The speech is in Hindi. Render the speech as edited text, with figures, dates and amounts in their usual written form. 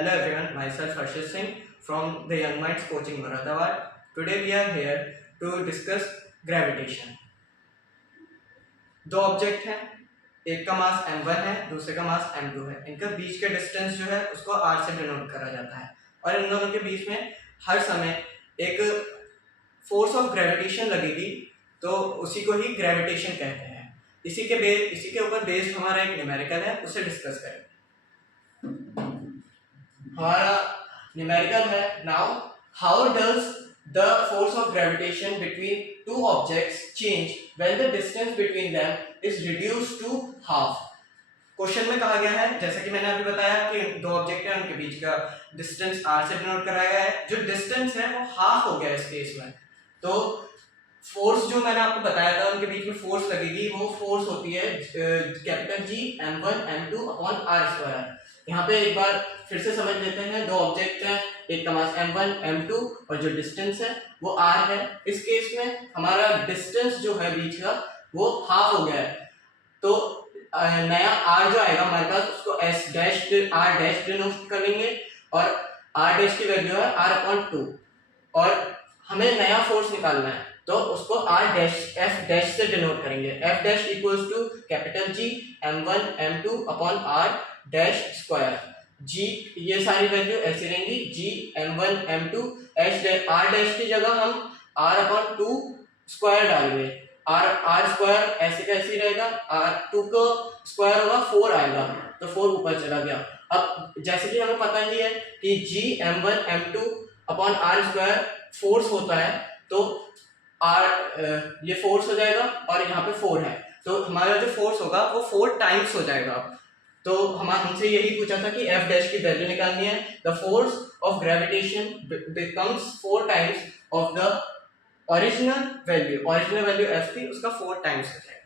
Hello everyone, myself Harshit Singh from the Young Minds Coaching Moradabad. Today we are here to discuss gravitation. दो ऑब्जेक्ट हैं, एक का मास m1 है, दूसरे का मास m2 है. इनका बीच का डिस्टेंस जो है उसको r से डिनोट करा जाता है और इन दोनों के बीच में हर समय एक फोर्स ऑफ ग्रेविटेशन लगेगी, तो उसी को ही ग्रेविटेशन कहते हैं. इसी के ऊपर बेस्ड हमारा एक न्यूमेरिकल है, उसे डिस्कस करेंगे. हमारा न्यूमेरिकल है. Now how does the force of gravitation between two objects change when the distance between them is reduced to half. Question में कहा गया है, जैसा कि मैंने अभी बताया कि दो ऑब्जेक्ट हैं, उनके बीच का डिस्टेंस r से डिनोट कराया गया है. जो डिस्टेंस है वो हाफ हो गया इस केस में. तो फोर्स जो मैंने आपको बताया था उनके बीच में फोर्स लगेगी, वो फोर्स होती है capital G m1 m2 upon r square. यहाँ पे एक बार फिर से समझ लेते हैं. दो ऑब्जेक्ट हैं, एक का मास m1 m2 और जो डिस्टेंस है वो r है. इस केस में हमारा डिस्टेंस जो है बीच का वो हाफ हो गया है. तो नया r जो आएगा हमारे पास उसको s dash r dash denote करेंगे और r डैश की वैल्यू है r अपॉन 2 और हमें नया फोर्स निकालना है, तो उसको r डैश f डैश से डिनोट करेंगे. f dash equals to capital G m1 m2 upon r dash square. g ये सारी वैल्यू ऐसी रहेंगी, g m1 m2 r dash की जगह हम r अपॉन 2 स्क्वायर डालेंगे. r स्क्वायर ऐसे का ऐसे रहेगा, r2 का स्क्वायर होगा 4 आएगा, तो 4 ऊपर चला गया. अब जैसे कि हमें पता ही है कि g m1 m2 upon r square force होता है, तो ये फोर्स हो जाएगा और यहाँ पे 4 है, तो हमारा जो फोर्स होगा वो 4 टाइम्स हो जाएगा. तो हमसे यही पूछा था कि f डैश की वैल्यू निकालनी है. The force of gravitation becomes 4 times of the original value f थी उसका 4 टाइम्स हो जाएगा.